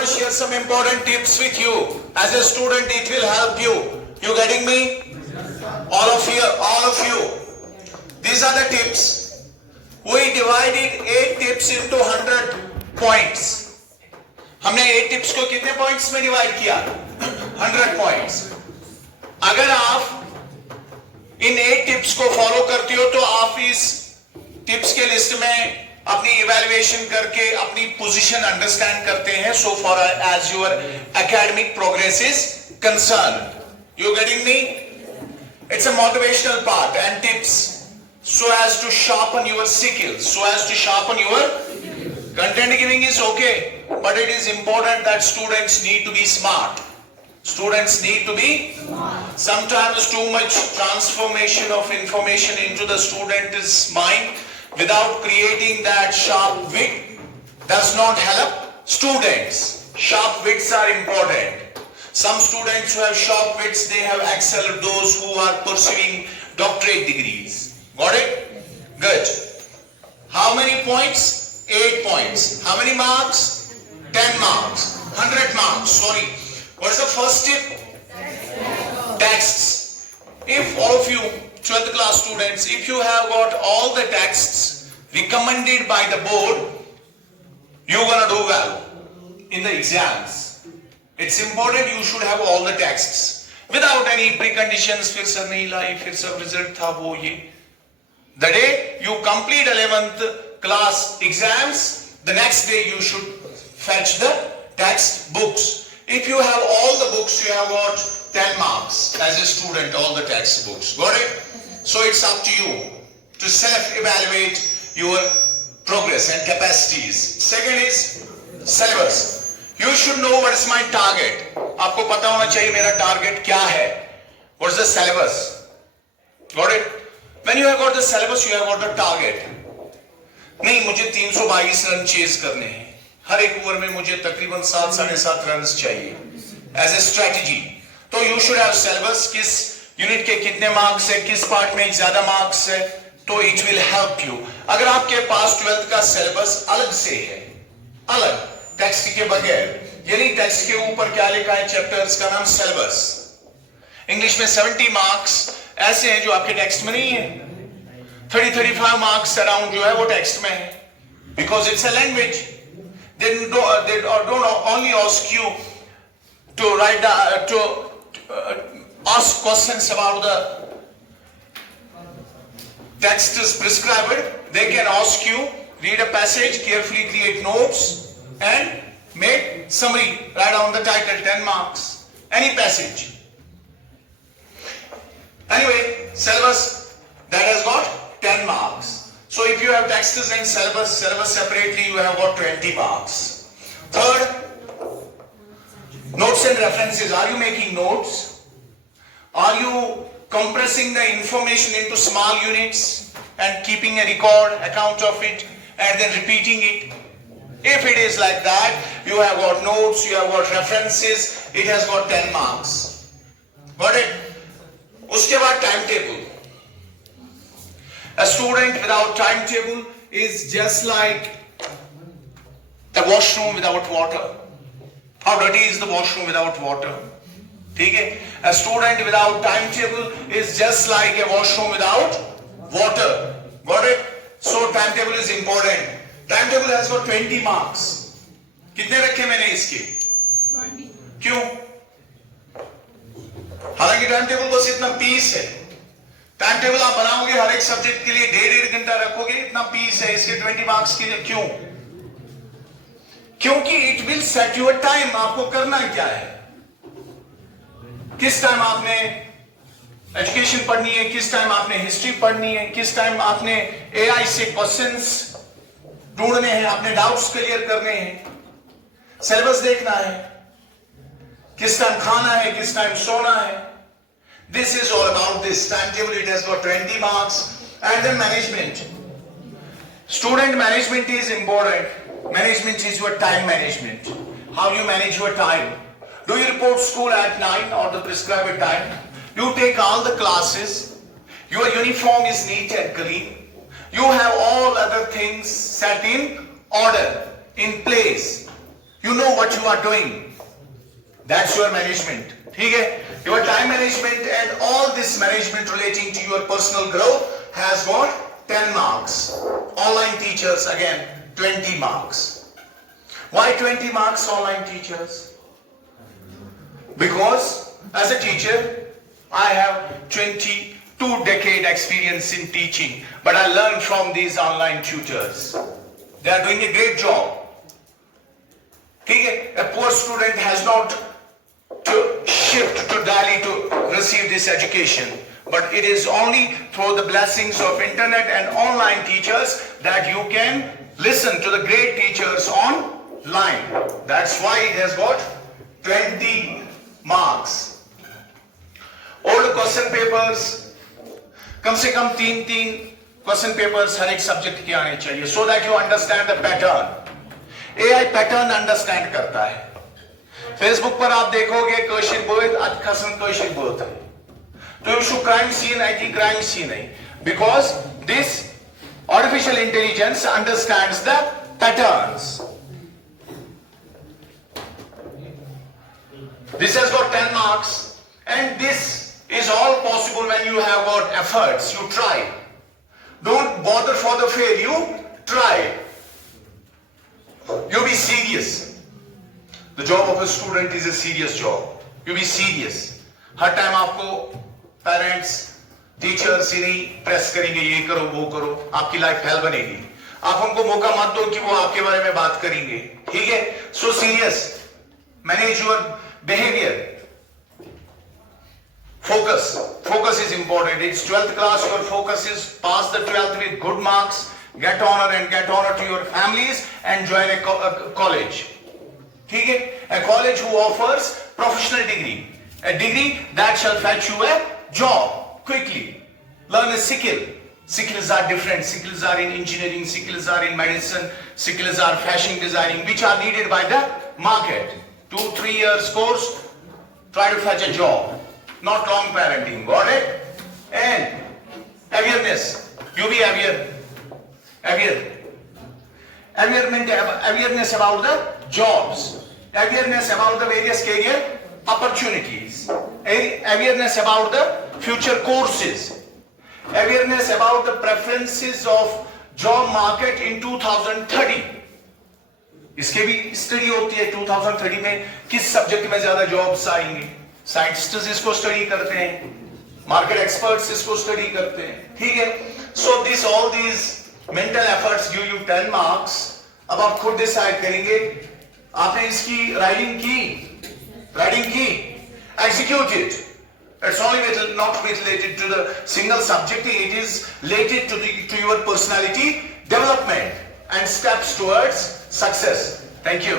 want to share some important tips with you. As a student, it will help you. You getting me? All of you. These are the tips. We divided 8 tips into 100 points. हमने 8 tips को कितने points में divide किया? 100 points. अगर आप इन 8 tips को follow करते हो तो आप इस tips के list में अपनी evaluation करके अपनी position understand करते हैं so far as your academic progress is concerned. You getting me? It's a motivational part and tips so as to sharpen your skills, so as to sharpen your content giving is okay, but it is important that students need to be smart. Students need to be smart. Sometimes too much transformation of information into the student's mind without creating that sharp wit does not help students. Sharp wits are important. Some students who have sharp wits, they have excelled those who are pursuing doctorate degrees. Got it? Good. How many points? 8 points. How many marks? 10 marks. 100 marks. Sorry. What is the first tip? Texts. If all of you 12th class students, if you have got all the texts recommended by the board, you're gonna do well in the exams. It's important you should have all the texts without any preconditions. फिर sir नहीं लाई, फिर सब result था वो ये. The day you complete 11th class exams, the next day you should fetch the textbooks. If you have all the books, you have got 10 marks as a student, all the textbooks. Got it? So it's up to you to self-evaluate your progress and capacities. Second is syllabus. You should know what is my target. आपको पता होना चाहिए मेरा target क्या है. What is the syllabus? Got it? When you have got the syllabus, you have got the target. नहीं, मुझे 322 run chase करने हैं. हर एक ओवर में मुझे तकरीबन 7-7.5 रन्स चाहिए. As a strategy. तो you should have syllabus. किस यूनिट के कितने मार्क्स है, किस पार्ट में ज्यादा मार्क्स है, तो it will help you. अगर आपके पास 12th का सिलेबस अलग से है, अलग टेक्स्ट के बगैर, यानी टेक्स्ट के ऊपर क्या लिखा है चैप्टर्स का नाम सिलेबस. इंग्लिश में 70 मार्क्स ऐसे हैं जो आपके टेक्स्ट में नहीं है. 30-35 मार्क्स अराउंड जो है वो टेक्स्ट में है. Because it's a language. They don't only ask you to write ask questions about the text is prescribed. They can ask you, read a passage, carefully create notes and make summary, write down the title, 10 marks, any passage. Anyway, syllabus that has got 10 marks. So if you have texts and syllabus separately, you have got 20 marks. Third, notes and references. Are you making notes? Are you compressing the information into small units and keeping a record, account of it and then repeating it? If it is like that, you have got notes, you have got references, it has got 10 marks. Got it? उसके बाद timetable. A student without timetable is just like a washroom without water. How dirty is the washroom without water? ठीक है? A student without timetable is just like a washroom without water. Got it? So timetable is important. Timetable has got 20 marks. कितने रखे मैंने इसके? 20. क्यों? हालांकि timetable बस इतना पीस है. टाइम टेबल आप बनाओगे हर एक सब्जेक्ट के लिए 1.5 घंटा रखोगे, इतना पीस है. इसके 20 मार्क्स के लिए. क्यों? क्योंकि it will set your time. आपको करना क्या है, किस टाइम आपने एजुकेशन पढ़नी है, किस टाइम आपने हिस्ट्री पढ़नी है, किस टाइम आपने एआई से क्वेश्चंस ढूंढने हैं, आपने डाउट्स क्लियर करने हैं. सिलेबस देखना है, किस टाइम खाना है, किस टाइम सोना है. This is all about this timetable. It has got 20 marks. And then management. Student management is important. Management is your time management. How you manage your time. Do you report school at 9 or the prescribed time? You take all the classes. Your uniform is neat and clean. You have all other things set in order, in place. You know what you are doing. That's your management. ठीक है? Your time management and all this management relating to your personal growth has got 10 marks. Online teachers again 20 marks. Why 20 marks online teachers? Because as a teacher I have 22 decade experience in teaching, but I learned from these online tutors. They are doing a great job. ठीक है? A poor student has not to shift to Delhi to receive this education, but it is only through the blessings of internet and online teachers that you can listen to the great teachers online. That's why it has got 20 marks. Old question papers, कम से कम 3 question papers हर एक subject के आने चाहिए, so that you understand the pattern. AI pattern understand करता है. Facebook पर आप देखोगे कशिर बोध अत खसन कशिर बोध तो यू क्राइम सीन आई थी क्राइम सीन है, because this artificial intelligence understands the patterns. This has got 10 marks, and this is all possible when you have got efforts. You try. Don't bother for the fail. You try. You be serious. The job of a student is a serious job. You be serious. Her time आपको parents teachers ही नहीं press करेंगे ये करो वो करो, आपकी life hell बनेगी. आप उनको मौका मत दो कि वो आपके बारे में बात करेंगे. ठीक है? So serious, manage your behaviour. Focus is important. It's 12th class. Your focus is pass the 12th with good marks, get honor and get honor to your families, and join a college. ठीक है? A college who offers professional degree, a degree that shall fetch you a job quickly. Learn a skill. Skills are different. Skills are in engineering. Skills are in medicine. Skills are fashion designing, which are needed by the market. 2-3 years course. Try to fetch a job. Not long parenting. Got it? And awareness. You be aware. Awareness about the jobs. Awareness about the various career opportunities. Awareness about the future courses. Awareness about the preferences of job market in 2030. इसके भी study होती है 2030 में किस subject में ज्यादा jobs आएंगे. Scientists इसको स्टडी करते हैं, मार्केट एक्सपर्ट्स इसको स्टडी करते हैं. ठीक है? So this all these mental efforts give you 10 marks. अब आप खुद डिसाइड करेंगे. आपने इसकी राइटिंग की, execute it. It's only not related to the single subject. It is related to your personality development and steps towards success. Thank you.